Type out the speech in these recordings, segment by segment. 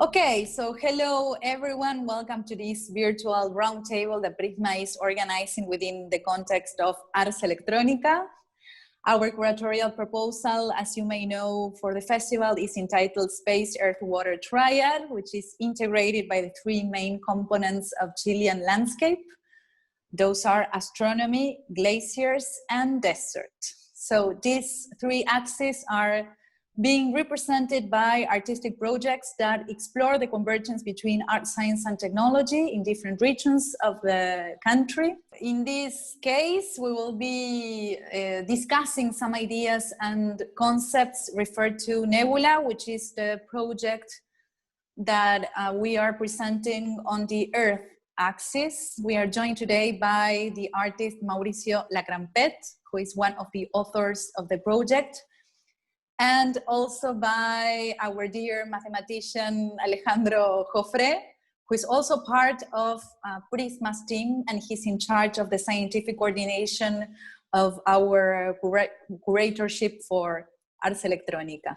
Okay, so hello everyone. Welcome to this virtual roundtable that PRISMA is organizing within the context of Ars Electronica. Our curatorial proposal, as you may know, for the festival is entitled Space, Earth, Water Triad, which is integrated by the three main components of Chilean landscape. Those are astronomy, glaciers, and desert. So these three axes are being represented by artistic projects that explore the convergence between art, science, and technology in different regions of the country. In this case, we will be discussing some ideas and concepts referred to NEBULA, which is the project that we are presenting on the Earth axis. We are joined today by the artist Mauricio Lacrampette, who is one of the authors of the project, and also by our dear mathematician Alejandro Jofré, who is also part of PRISMA's team, and he's in charge of the scientific coordination of our curatorship for Ars Electronica.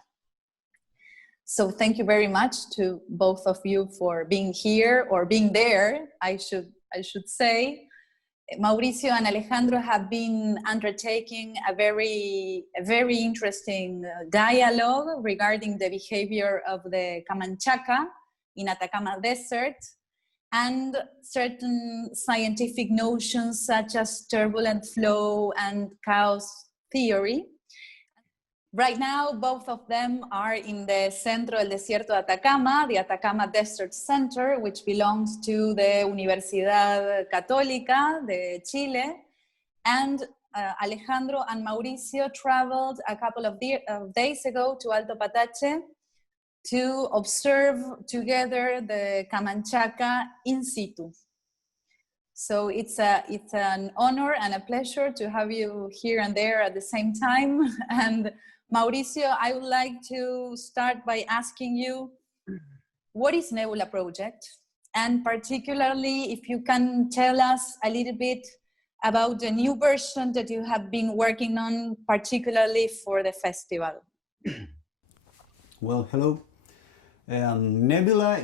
So thank you very much to both of you for being here, or being there, I should say. Mauricio and Alejandro have been undertaking a very interesting dialogue regarding the behavior of the Camanchaca in Atacama desert, and certain scientific notions such as turbulent flow and chaos theory. Right now, both of them are in the Centro del Desierto de Atacama, the Atacama Desert Center, which belongs to the Universidad Católica de Chile. And Alejandro and Mauricio traveled a couple of days ago to Alto Patache to observe together the Camanchaca in situ. So it's an honor and a pleasure to have you here and there at the same time. And Mauricio, I would like to start by asking you, what is NEBULA Project? And particularly, if you can tell us a little bit about the new version that you have been working on, particularly for the festival. Well, hello. NEBULA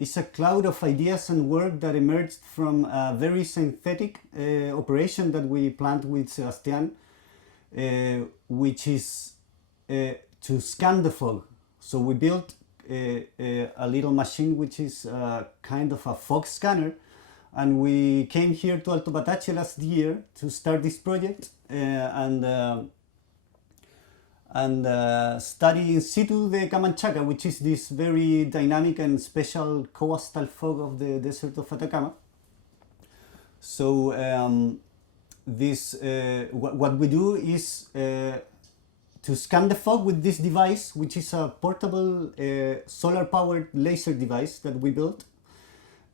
is a cloud of ideas and work that emerged from a very synthetic operation that we planned with Sebastián, which is to scan the fog. So we built a little machine which is kind of a fog scanner, and we came here to Alto Patache last year to start this project and study in situ the Camanchaca, which is this very dynamic and special coastal fog of the desert of Atacama. So what we do is to scan the fog with this device, which is a portable solar-powered laser device that we built.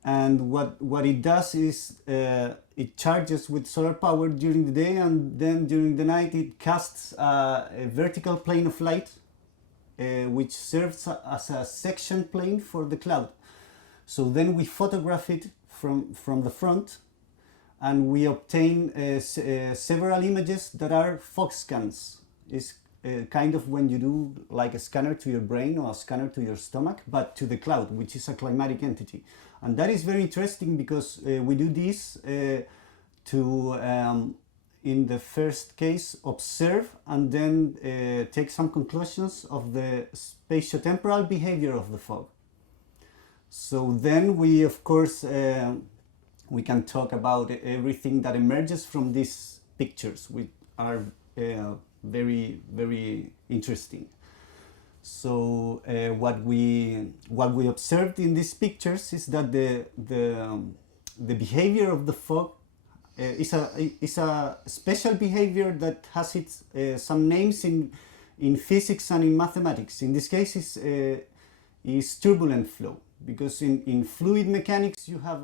And what it does is it charges with solar power during the day, and then during the night it casts a vertical plane of light, which serves as a section plane for the cloud. So then we photograph it from the front, and we obtain several images that are fog scans. It's kind of when you do like a scanner to your brain or a scanner to your stomach, but to the cloud, which is a climatic entity. And that is very interesting because we do this to, in the first case, observe and then take some conclusions of the spatiotemporal behavior of the fog. So then we, of course, we can talk about everything that emerges from these pictures, which are very, very interesting. So what we observed in these pictures is that the behavior of the fog is a special behavior that has its some names in physics and in mathematics. In this case, is turbulent flow, because in fluid mechanics you have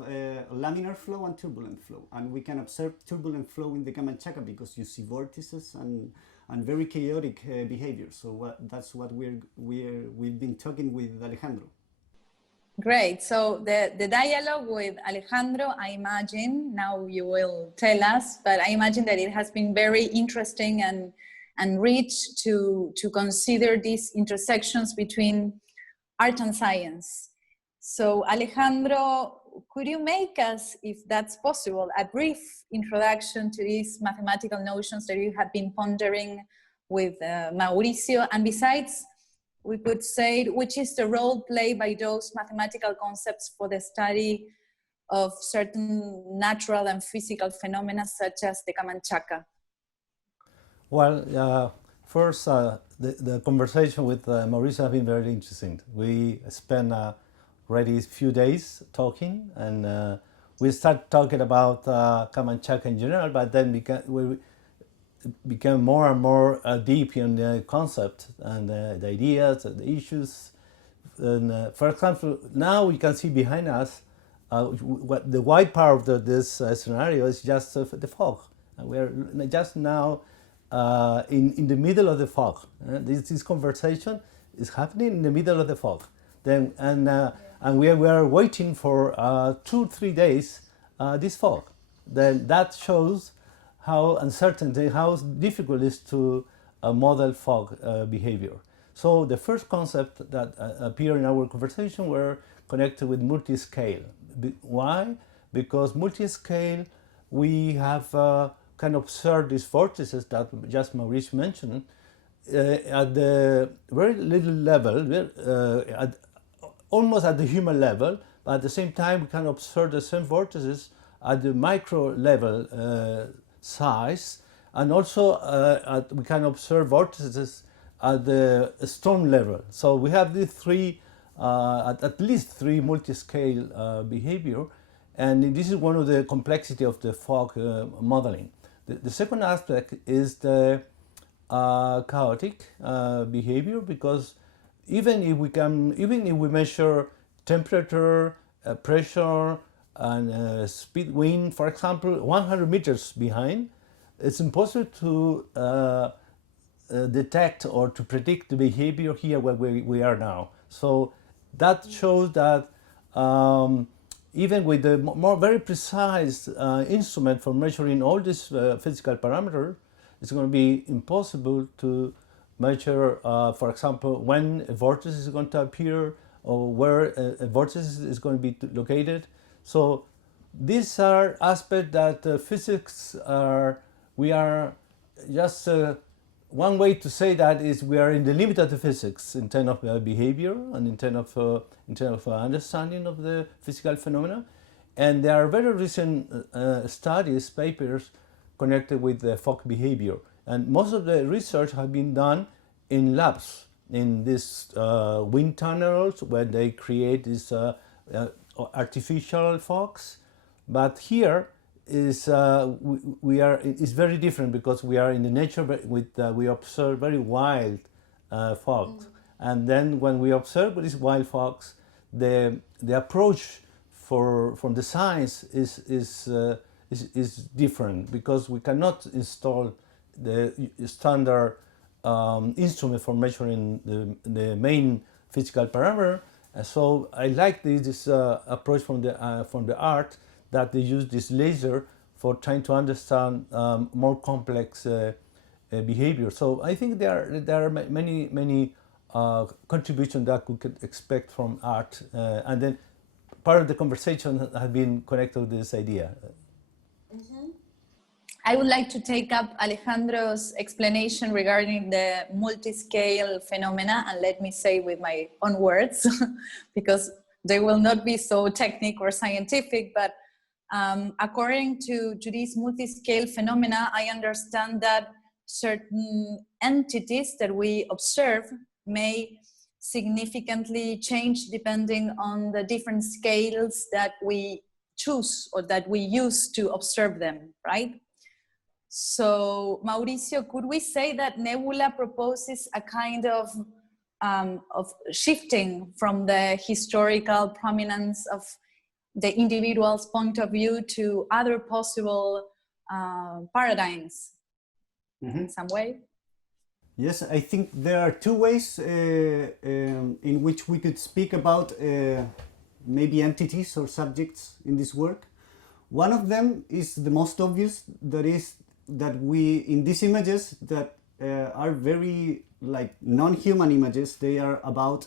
laminar flow and turbulent flow, and we can observe turbulent flow in the Camanchaca because you see vortices and very chaotic behavior. So that's what we've been talking with Alejandro. Great. So the dialogue with Alejandro, I imagine, now you will tell us, but I imagine that it has been very interesting and rich to consider these intersections between art and science. So Alejandro, could you make us, if that's possible, a brief introduction to these mathematical notions that you have been pondering with Mauricio? And besides, we could say, which is the role played by those mathematical concepts for the study of certain natural and physical phenomena such as the Camanchaca? Well, first, the conversation with Mauricio has been very interesting. We spent already a few days talking, and we started talking about Camanchaca in general, but then we became more and more deep in the concept and the ideas and the issues. And for example, now we can see behind us what the white part of this scenario is just the fog. And we are just now in the middle of the fog. This conversation is happening in the middle of the fog. Then and we are waiting for 2-3 days this fog. Then that shows how uncertain, how difficult it is to model fog behavior. So the first concept that appeared in our conversation were connected with multi-scale. Why? Because multi-scale, we have can observe these vortices that just Maurice mentioned at the very little level, almost at the human level, but at the same time we can observe the same vortices at the micro level size, and also we can observe vortices at the storm level. So we have these three, at least three multi-scale behavior, and this is one of the complexity of the fog modeling. The second aspect is the chaotic behavior, because even if we measure temperature, pressure, and speed wind, for example, 100 meters behind, it's impossible to detect or to predict the behavior here where we are now. So that shows that even with the very precise instrument for measuring all these physical parameters, it's going to be impossible to measure, for example, when a vortex is going to appear or where a vortex is going to be located. So these are aspects that physics we are just one way to say that is we are in the limit of the physics in terms of behavior and in terms of understanding of the physical phenomena. And there are very recent studies, papers connected with the fog behavior. And most of the research has been done in labs, in these wind tunnels where they create these artificial fogs. But here is it's very different, because we are in the nature with we observe very wild fogs, and then when we observe these wild fogs, the approach from the science is different, because we cannot install the standard instrument for measuring the main physical parameter. And so I like this approach from the art, that they use this laser for trying to understand more complex behavior. So I think there are many contributions that we could expect from art, and then part of the conversation has been connected with this idea. I would like to take up Alejandro's explanation regarding the multi-scale phenomena, and let me say with my own words, because they will not be so technical or scientific, but according to these multi-scale phenomena, I understand that certain entities that we observe may significantly change depending on the different scales that we choose or that we use to observe them, right? So Mauricio, could we say that Nebula proposes a kind of shifting from the historical prominence of the individual's point of view to other possible paradigms in some way? Yes, I think there are two ways in which we could speak about maybe entities or subjects in this work. One of them is the most obvious, that is that we, in these images that are very like non-human images, they are about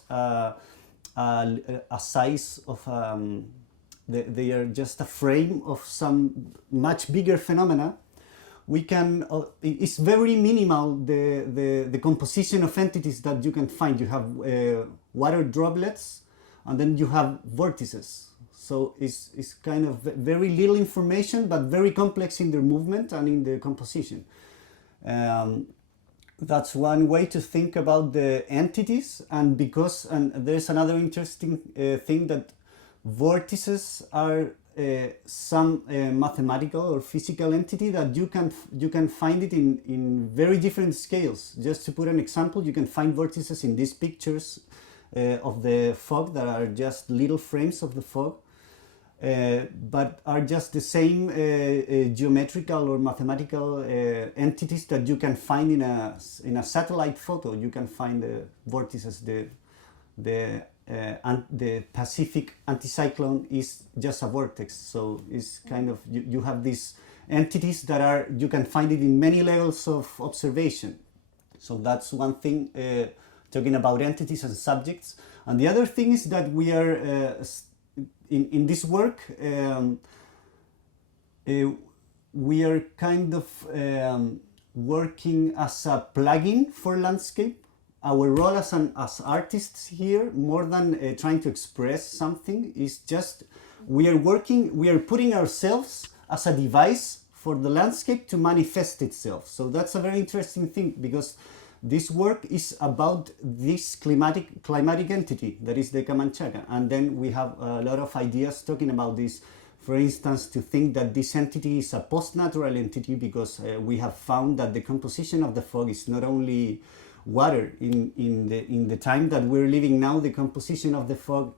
a size of they are just a frame of some much bigger phenomena, we can it's very minimal the composition of entities that you can find. You have water droplets, and then you have vortices. So it's kind of very little information, but very complex in their movement and in their composition. That's one way to think about the entities. And there's another interesting thing, that vortices are some mathematical or physical entity that you can find it in very different scales. Just to put an example, you can find vortices in these pictures of the fog that are just little frames of the fog, but are just the same geometrical or mathematical entities that you can find in a satellite photo. You can find the vortices. The Pacific anticyclone is just a vortex, so it's kind of you have these entities that you can find it in many levels of observation. So that's one thing, talking about entities and subjects. And the other thing is that we are in this work we are kind of working as a plugin for landscape. Our role as artists here, more than trying to express something, is just we are putting ourselves as a device for the landscape to manifest itself. So that's a very interesting thing, because this work is about this climatic entity that is the Camanchaca. And then we have a lot of ideas talking about this. For instance, to think that this entity is a post-natural entity, because we have found that the composition of the fog is not only water. In the time that we're living now, the composition of the fog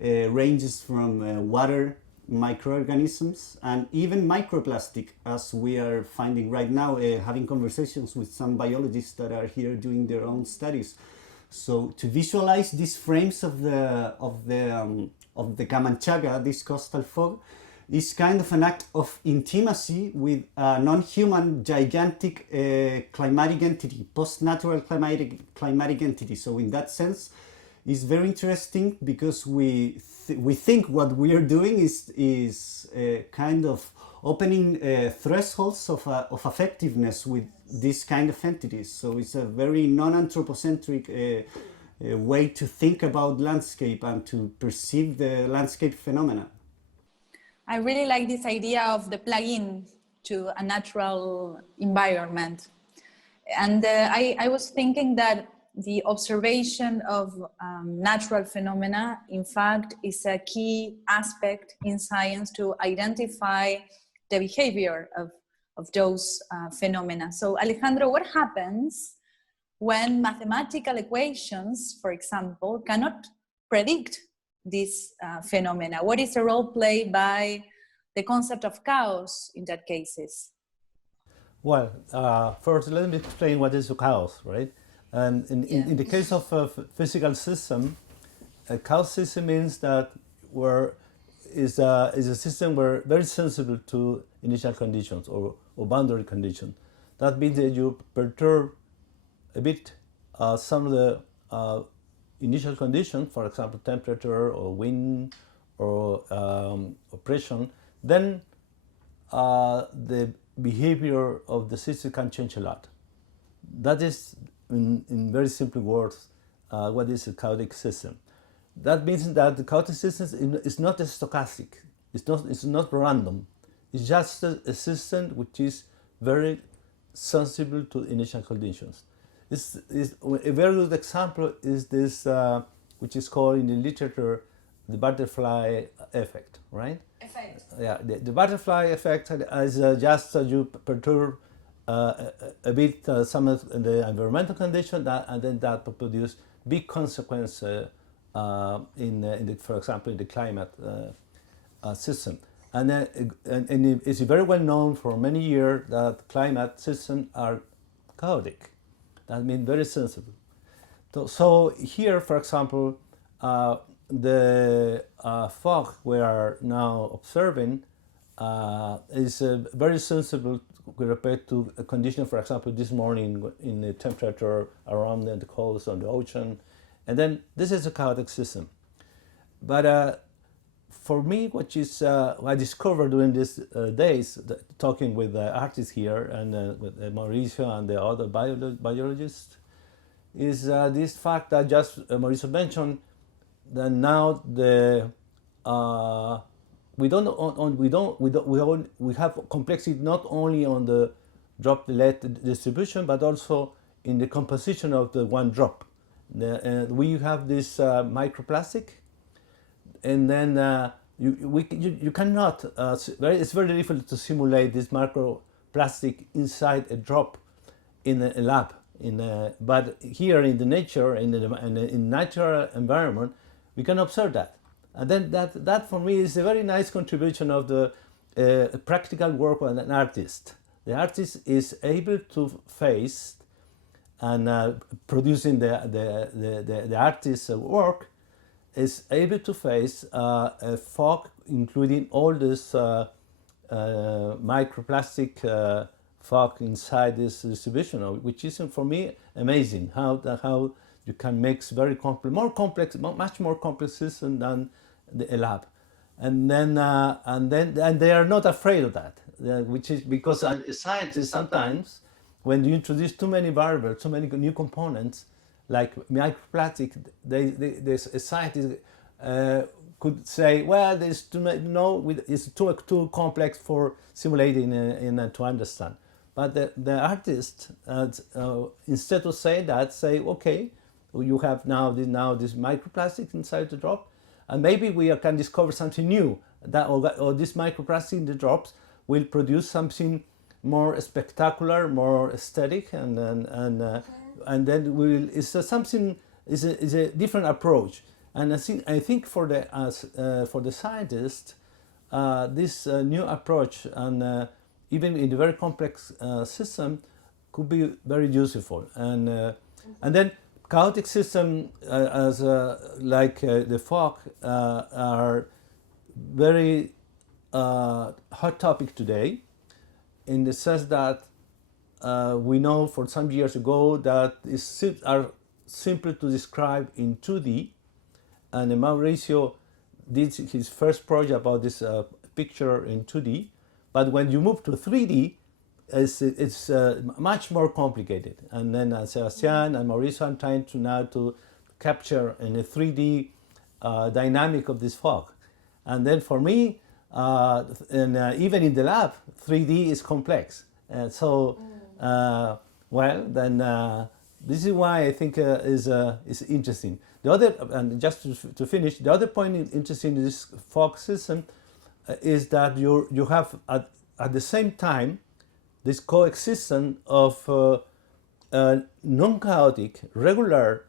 ranges from water, microorganisms, and even microplastic, as we are finding right now, having conversations with some biologists that are here doing their own studies. So to visualize these frames of the Camanchaca, this coastal fog, is kind of an act of intimacy with a non-human gigantic climatic entity, post-natural climatic entity. So in that sense, it's very interesting, because we think what we are doing is kind of opening thresholds of effectiveness with this kind of entities. So it's a very non-anthropocentric way to think about landscape and to perceive the landscape phenomena. I really like this idea of the plug-in to a natural environment. And I was thinking that the observation of natural phenomena, in fact, is a key aspect in science to identify the behavior of those phenomena. So Alejandro, what happens when mathematical equations, for example, cannot predict these phenomena? What is the role played by the concept of chaos in that cases? Well, first let me explain what is a chaos, right? And in the case of a physical system, a chaos system means that is a system where very sensible to initial conditions or boundary conditions. That means that you perturb a bit some of the initial conditions, for example, temperature or wind or pressure, then the behavior of the system can change a lot. That is, in very simple words, what is a chaotic system. That means that the chaotic system is not a stochastic. It's not random. It's just a system which is very sensible to initial conditions. A very good example is this, which is called in the literature the butterfly effect, right? Effect. Yeah, the butterfly effect is just you perturb a bit some of the environmental condition, and then that will produce big consequence for example, in the climate system. And it's very well known for many years that climate systems are chaotic. That means very sensible. So here, for example, the fog we are now observing is very sensible with respect to a condition, for example, this morning in the temperature around the coast on the ocean. And then this is a chaotic system. but for me, what is I discovered during these days, talking with the artists here and with Mauricio and the other biologists, is this fact that just Mauricio mentioned, that now the we have complexity not only on the droplet distribution but also in the composition of the one drop. We have this microplastic, and then you cannot. It's very difficult to simulate this microplastic inside a drop in a lab. But here in the nature, in natural environment, we can observe that. And then that for me is a very nice contribution of the practical work of an artist. The artist is able to face and producing the artist's work is able to face a fog including all this microplastic fog inside this distribution, which is for me amazing. How you can make very much more complex system than the lab, and they are not afraid of that, which is because scientists sometimes, when you introduce too many variables, too many new components, like microplastic, the scientists could say, well, there's it's too complex for simulating to understand. But the artist, instead of saying that, say, okay, you have now this microplastic inside the drop, and maybe we can discover something new, or this microplastic in the drops will produce something more spectacular, more aesthetic, and then it's a different approach. And I think for the scientist, this new approach, and even in a very complex system, could be very useful. And then chaotic system, like the fog, are very hot topic today, in the sense that we know for some years ago that are simple to describe in 2D, and Mauricio did his first project about this picture in 2D, but when you move to 3D, it's much more complicated. And then Sebastian and Mauricio are trying to capture in a 3D dynamic of this fog. And then for me, even in the lab, 3D is complex. This is why I think is interesting. The other, and just to finish, the other point interesting in this fog system is that you have at the same time this coexistence of non-chaotic regular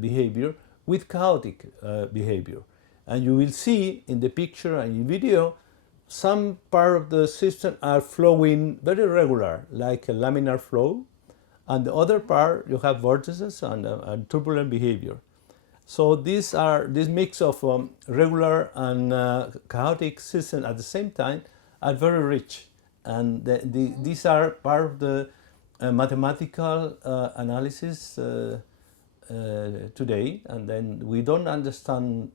behavior with chaotic behavior. And you will see in the picture and in video, some part of the system are flowing very regular, like a laminar flow, and the other part you have vortices and turbulent behavior. So this mix of regular and chaotic system at the same time are very rich, and these are part of the mathematical analysis today, and then we don't understand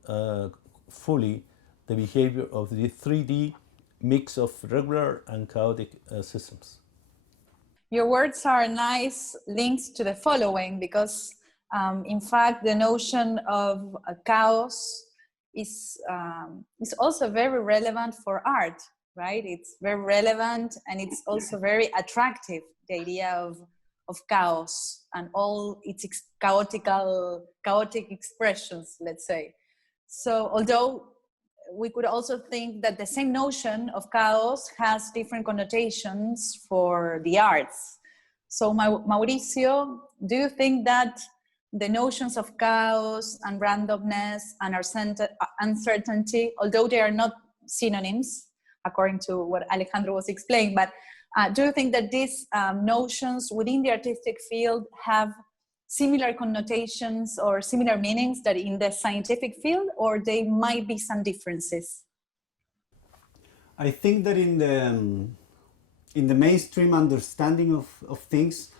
fully the behavior of the 3D mix of regular and chaotic systems. Your words are nice links to the following, because in fact the notion of chaos is also very relevant for art, right? It's very relevant, and it's also very attractive, the idea of chaos and all its chaotic expressions, let's say. So although we could also think that the same notion of chaos has different connotations for the arts. So Mauricio, do you think that the notions of chaos and randomness and uncertainty, although they are not synonyms, according to what Alejandro was explaining, but do you think that these notions within the artistic field have similar connotations or similar meanings that in the scientific field, or they might be some differences? I think that in the mainstream understanding of things,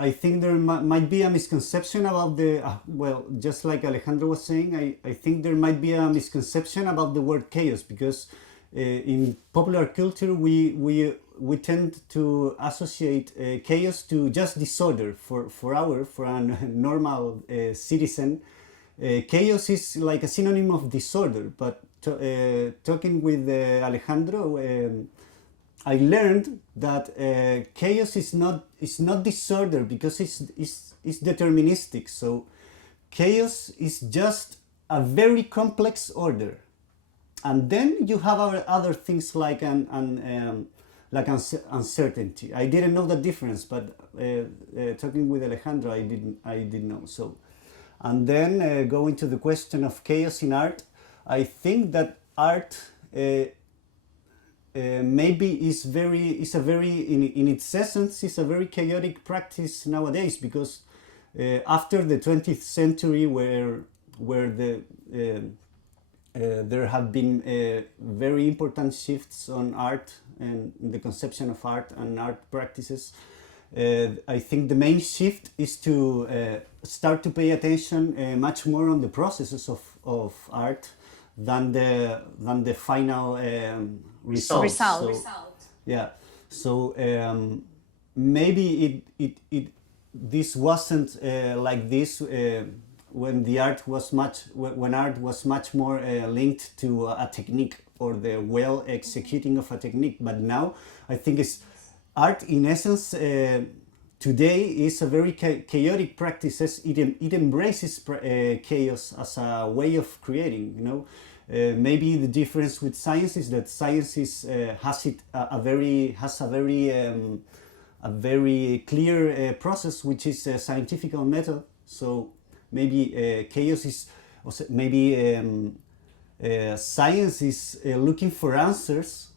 I think there might be a misconception about the, well, just like Alejandro was saying, I think there might be a misconception about the word chaos, because in popular culture we tend to associate chaos to just disorder. For a normal citizen, chaos is like a synonym of disorder. But talking with Alejandro, I learned that chaos is not disorder, because it's deterministic. So chaos is just a very complex order, and then you have other things like uncertainty. I didn't know the difference, but talking with Alejandro, I didn't know. So, and then going to the question of chaos in art, I think that art maybe is a very in its essence is a very chaotic practice nowadays, because after the 20th century, where there have been very important shifts on art and the conception of art and art practices, I think the main shift is to start to pay attention much more on the processes of art than the final result. So, yeah. So maybe this wasn't like this when art was much more linked to a technique, or the well executing of a technique. But now I think art in essence today is a very chaotic practice. It embraces chaos as a way of creating. Maybe the difference with science is that science has a very clear process, which is a scientific method. So maybe chaos is, maybe science is looking for answers.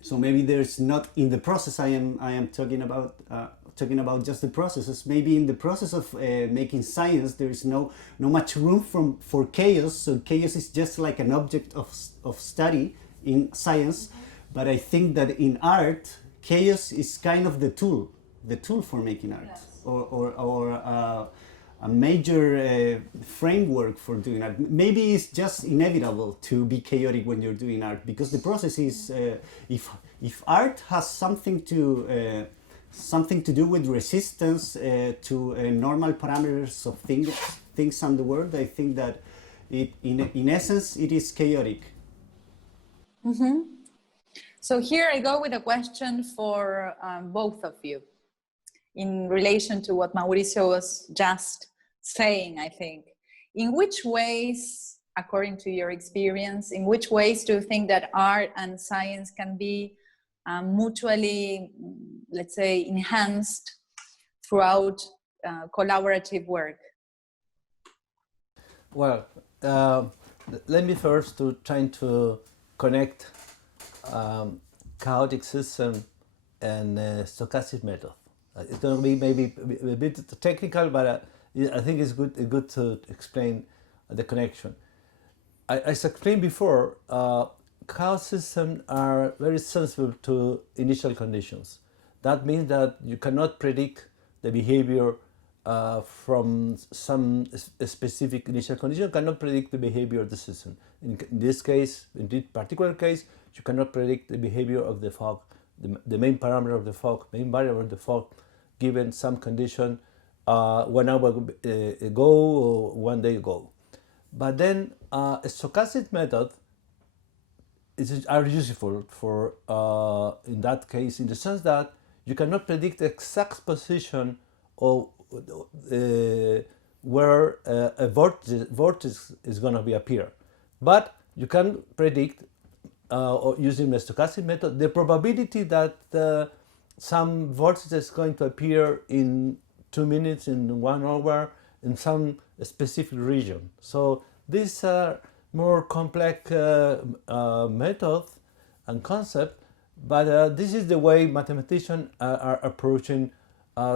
So maybe there's not in the process. I am talking about just the processes. Maybe in the process of making science, there is no much room for chaos. So chaos is just like an object of study in science. But I think that in art, chaos is kind of the tool for making art, yes. or a major framework for doing art. Maybe it's just inevitable to be chaotic when you're doing art, because the process is, if art has something to do with resistance to normal parameters of things on the world, I think that in essence it is chaotic. Mm-hmm. So here I go with a question for both of you, in relation to what Mauricio was just saying. I think, in which ways, according to your experience, in which ways do you think that art and science can be mutually, let's say, enhanced throughout collaborative work? Well, let me first try to connect chaotic system and stochastic method. It's going to be maybe a bit technical, but I think it's good to explain the connection. As I explained before, chaos systems are very sensitive to initial conditions. That means that you cannot predict the behavior from some specific initial condition. You cannot predict the behavior of the system. In this case, in this particular case, you cannot predict the behavior of the fog, the main parameter of the fog, main variable of the fog, given some condition 1 hour ago or 1 day ago. But then a stochastic method are useful for in that case, in the sense that you cannot predict the exact position of where a vortex is going to be appear, but you can predict using the stochastic method the probability that some vortex is going to appear in 2 minutes, in 1 hour, in some specific region. So these are more complex method and concept, but this is the way mathematicians are approaching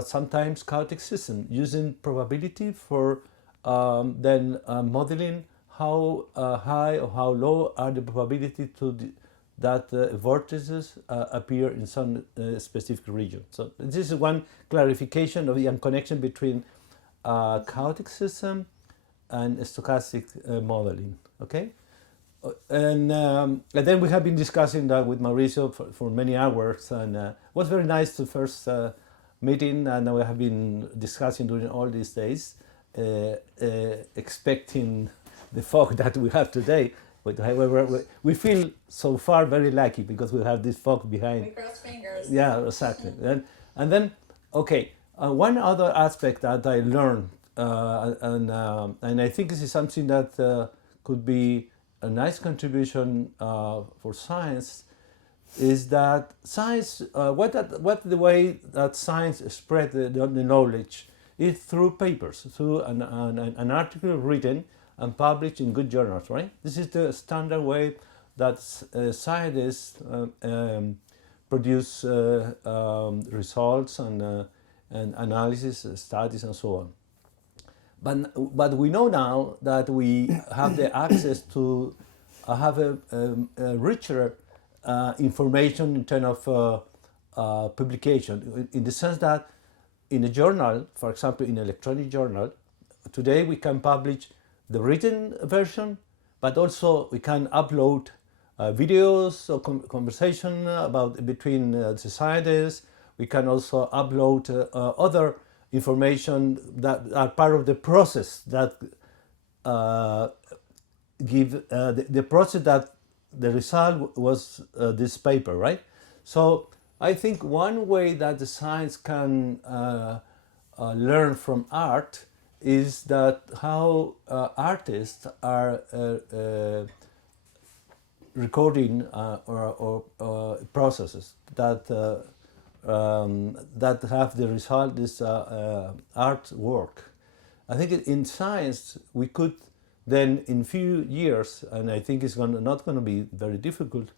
sometimes chaotic system, using probability for then modeling how high or how low are the probability to that vortices appear in some specific region. So this is one clarification of the connection between chaotic system and stochastic modeling. Okay, and then we have been discussing that with Mauricio for many hours, and it was very nice the first meeting, and we have been discussing during all these days, expecting the fog that we have today. But however, we feel so far very lucky because we have this fog behind. We cross fingers. Yeah, exactly. And then, okay, one other aspect that I learned, and I think this is something that could be a nice contribution for science, is that science, what the way that science spread the knowledge is through papers, through an article written and published in good journals, right? This is the standard way that scientists produce results and analysis, studies, and so on. But we know now that we have the access to have a richer information in terms of publication, in the sense that in a journal, for example, in an electronic journal, today we can publish the written version, but also we can upload videos or conversation between the scientists. We can also upload other information that are part of the process that give the process that the result was this paper, right? So I think one way that the science can learn from art is that how artists are recording or processes that that have the result, this artwork. I think in science we could then in few years, and I think it's not going to be very difficult,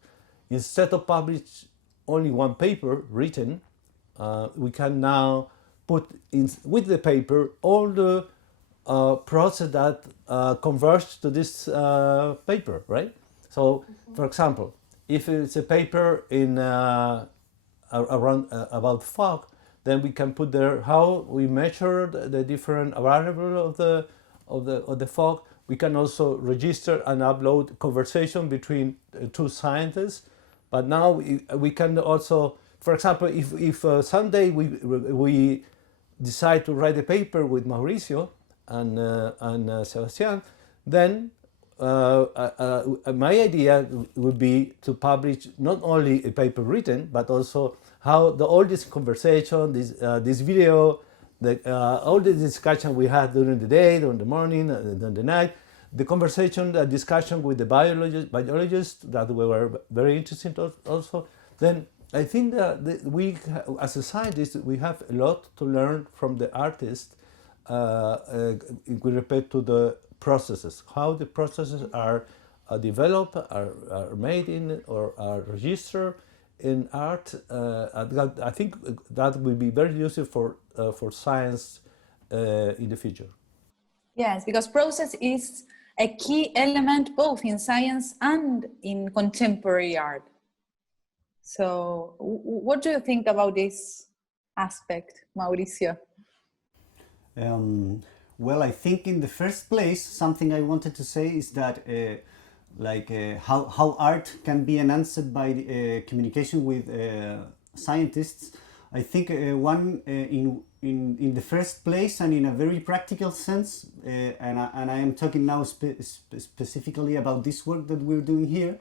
instead of publish only one paper written, we can now put in with the paper all the process that converge to this paper, right? So, for example, if it's a paper in around about fog, then we can put there how we measure the different variables of the fog. We can also register and upload conversation between two scientists. But now we can also, for example, if someday we decide to write a paper with Mauricio and Sebastian, then my idea would be to publish not only a paper written, but also how all this conversation, this video, all the discussion we had during the day, during the morning, during the night, the conversation, the discussion with the biologists that were very interesting also, then I think that we, as a scientist, we have a lot to learn from the artists with respect to the processes, how the processes are developed, are made in, or are registered in art. I think that will be very useful for science in the future. Yes, because process is a key element both in science and in contemporary art. So what do you think about this aspect, Mauricio? Well, I think in the first place, something I wanted to say is that how art can be enhanced by communication with scientists. I think in the first place and in a very practical sense, and I am talking now specifically about this work that we're doing here,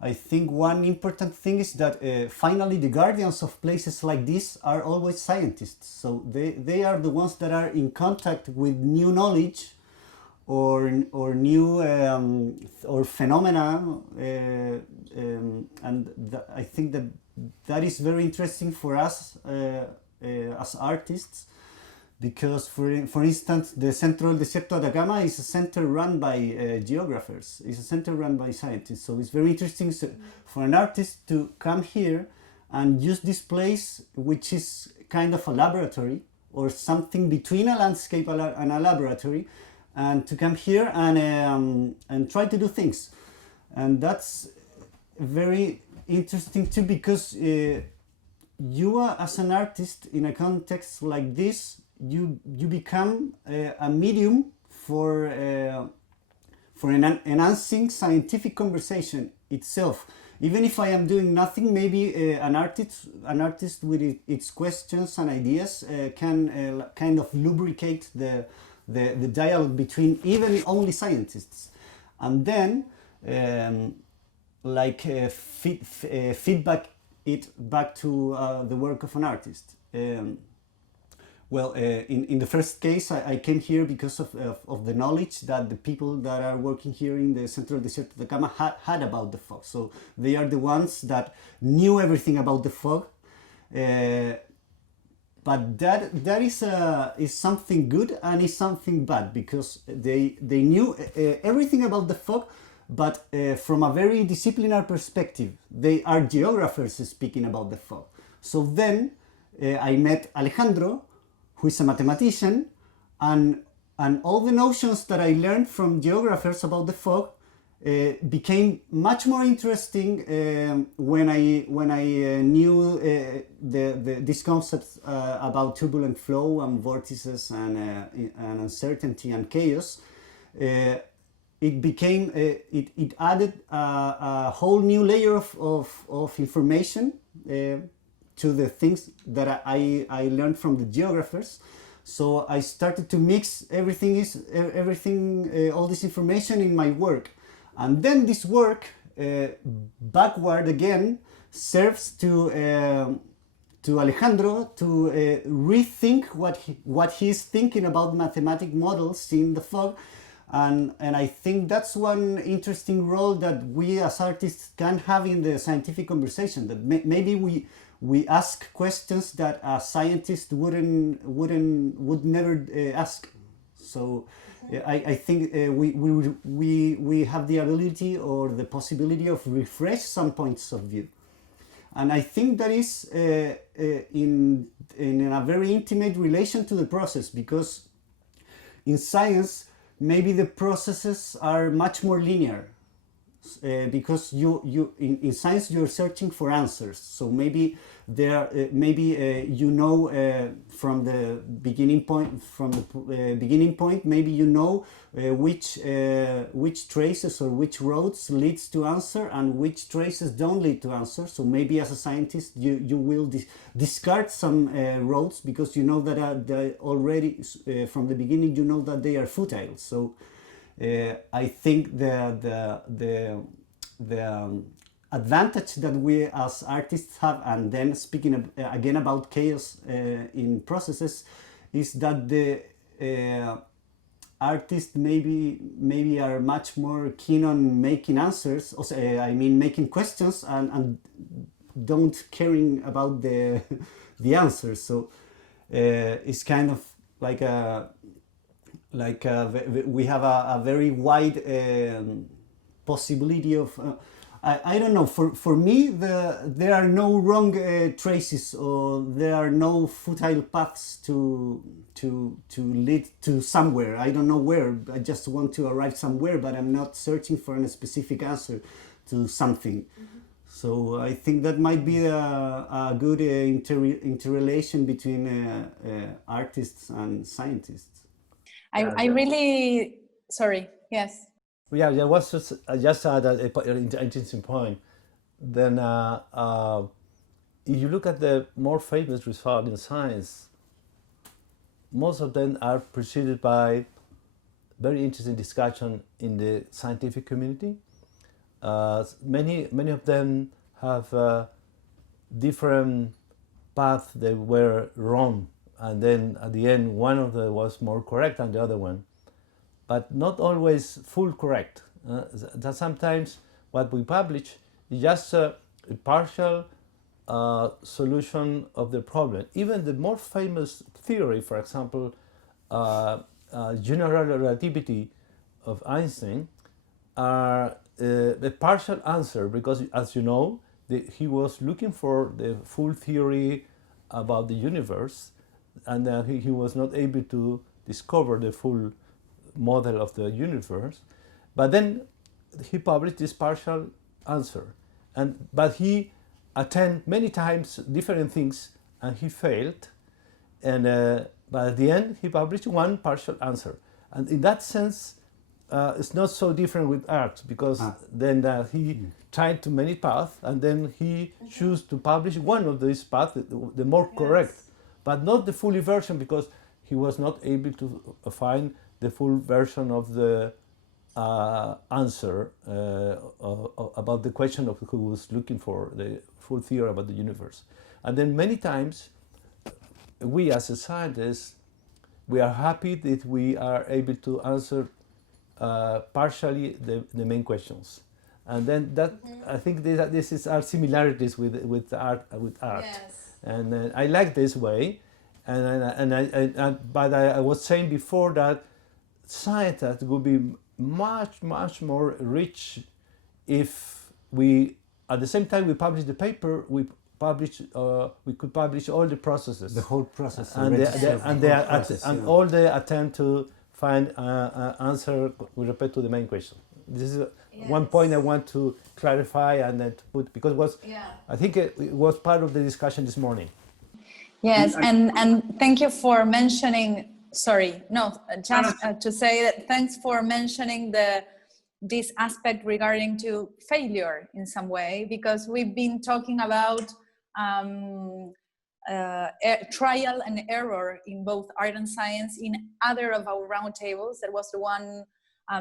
I think one important thing is that finally the guardians of places like this are always scientists. So they are the ones that are in contact with new knowledge or new or phenomena, and I think that is very interesting for us as artists, because for instance the Central Desierto Atacama is a center run by geographers, it's a center run by scientists, so it's very interesting for an artist to come here and use this place, which is kind of a laboratory or something between a landscape and a laboratory, and to come here and try to do things. And that's very interesting too, because you are, as an artist in a context like this, you become a medium for enhancing scientific conversation itself. Even if I am doing nothing, maybe an artist with its questions and ideas can kind of lubricate the dialogue between even only scientists, and then feedback it back to the work of an artist. Well, in the first case, I came here because of the knowledge that the people that are working here in the Central Desert of Atacama had about the fog. So they are the ones that knew everything about the fog. But that is something good and is something bad, because they knew everything about the fog, but from a very disciplinary perspective. They are geographers speaking about the fog. So then I met Alejandro, who is a mathematician, and all the notions that I learned from geographers about the fog became much more interesting when I knew these concepts about turbulent flow and vortices and uncertainty and chaos. It became it added a whole new layer of information to the things that I learned from the geographers. So I started to mix all this information in my work, and then this work backward again serves to Alejandro to rethink what he's thinking about mathematic models in the fog. And I think that's one interesting role that we as artists can have in the scientific conversation, that maybe we ask questions that a scientist would never ask. So I think we have the ability or the possibility of refresh some points of view, and I think that is in a very intimate relation to the process, because in science maybe the processes are much more linear. Because in science you're searching for answers, so maybe from the beginning point, maybe you know which traces or which roads leads to answer and which traces don't lead to answer. So maybe as a scientist you will discard some roads because you know that they already from the beginning you know that they are futile. So I think the advantage that we as artists have, and then speaking again about chaos in processes, is that the artists maybe are much more keen on making answers, making questions, and don't caring about the answers. So it's kind of like we have a very wide possibility of I don't know, for me there are no wrong traces, or there are no futile paths to lead to somewhere. I don't know where, I just want to arrive somewhere, but I'm not searching for a specific answer to something. Mm-hmm. So I think that might be a good interrelation between artists and scientists. I really, sorry, yes. Yeah, there was just an interesting point. Then if you look at the more famous results in science, most of them are preceded by very interesting discussion in the scientific community. Many of them have different paths that were wrong, and then at the end one of them was more correct than the other one, but not always full correct. That sometimes what we publish is just a partial solution of the problem. Even the more famous theory, for example, general relativity of Einstein, are the partial answer, because as you know, he was looking for the full theory about the universe, and he was not able to discover the full model of the universe. But then he published this partial answer, but he attempted many times different things and he failed. And but at the end, he published one partial answer. And in that sense, it's not so different with art, because then he tried to many paths, and then he chose to publish one of these paths, the more correct, but not the fully version, because he was not able to find the full version of the answer about the question of who was looking for the full theory about the universe. And then many times, we as a scientist, we are happy that we are able to answer partially the main questions, and then that I think this is our similarities with art. Yes. And I like this way, but I was saying before that science would be much more rich if we, at the same time we publish the paper, we could publish all the processes, the whole process, and all the attempt to find answer with respect to the main question. This is one point I want to clarify and then to put, because I think it was part of the discussion this morning. Yes, and thank you for mentioning. Sorry, no, just to say that thanks for mentioning this aspect regarding to failure in some way, because we've been talking about trial and error in both art and science in other of our roundtables. There was the one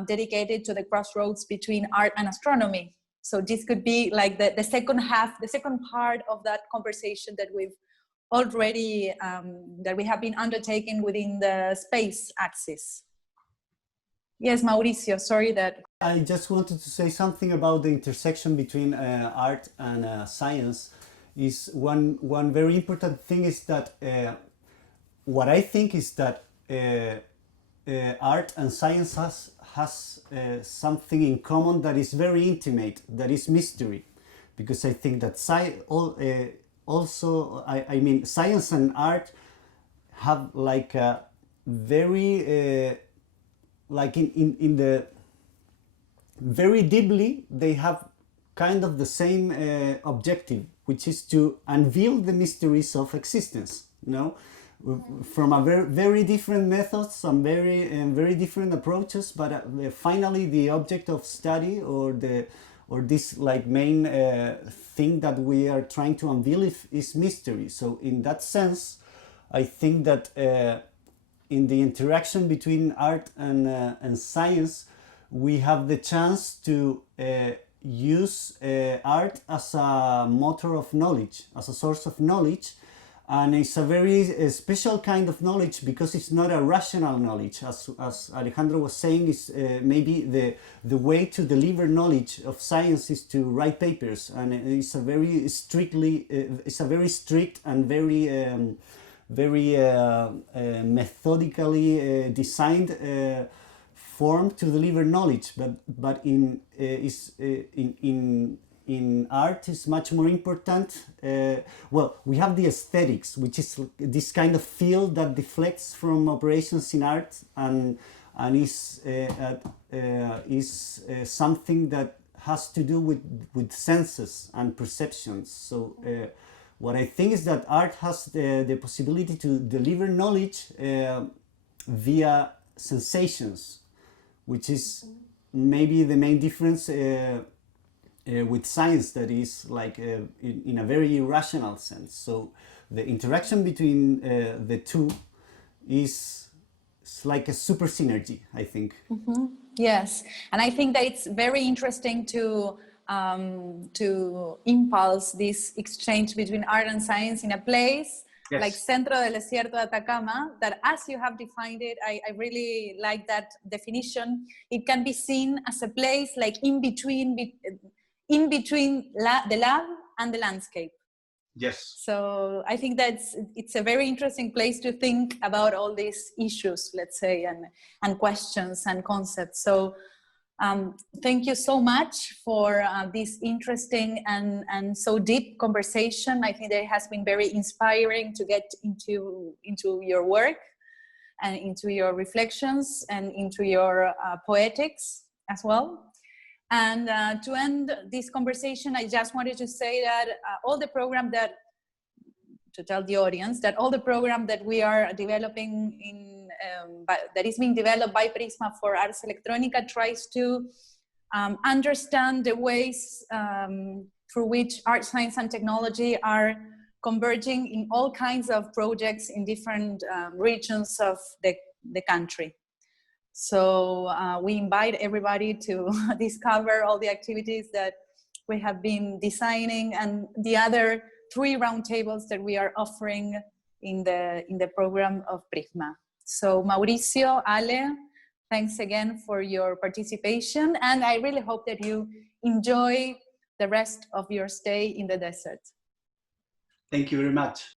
dedicated to the crossroads between art and astronomy. So this could be like the second half, the second part of that conversation that we've already, that we have been undertaking within the space axis. Yes, Mauricio, sorry that. I just wanted to say something about the intersection between art and science. Is one very important thing is that what I think is that art and science has something in common that is very intimate, that is mystery, because I think that also I mean science and art have like a very like in the very deeply they have kind of the same objective, which is to unveil the mysteries of existence, you know, from a very different methods, some very different approaches, but finally the object of study or this like main thing that we are trying to unveil is mystery. So in that sense, I think that in the interaction between art and science, we have the chance to use art as a motor of knowledge, as a source of knowledge, and it's a very special kind of knowledge because it's not a rational knowledge. As Alejandro was saying, is maybe the way to deliver knowledge of science is to write papers, and it's a very strict and very methodically designed form to deliver knowledge, but in art is much more important. Well, we have the aesthetics, which is this kind of field that deflects from operations in art and is something that has to do with senses and perceptions. So what I think is that art has the possibility to deliver knowledge via sensations, which is maybe the main difference with science, that is like in a very irrational sense. So the interaction between the two is like a super synergy, I think. Mm-hmm. Yes, and I think that it's very interesting to impulse this exchange between art and science in a place like Centro del Desierto de Atacama, that as you have defined it, I really like that definition. It can be seen as a place like in between the lab and the landscape. Yes. So I think it's a very interesting place to think about all these issues, let's say, and questions and concepts. So thank you so much for this interesting and so deep conversation. I think that it has been very inspiring to get into your work and into your reflections and into your poetics as well. And to end this conversation, I just wanted to say that all the program that, to tell the audience that all the program that we are developing in, that is being developed by PRISMA for Ars Electronica tries to understand the ways through which art, science, and technology are converging in all kinds of projects in different regions of the country. So we invite everybody to discover all the activities that we have been designing and the other 3 roundtables that we are offering in the program of PRISMA. So Mauricio, Ale, thanks again for your participation, and I really hope that you enjoy the rest of your stay in the desert. Thank you very much.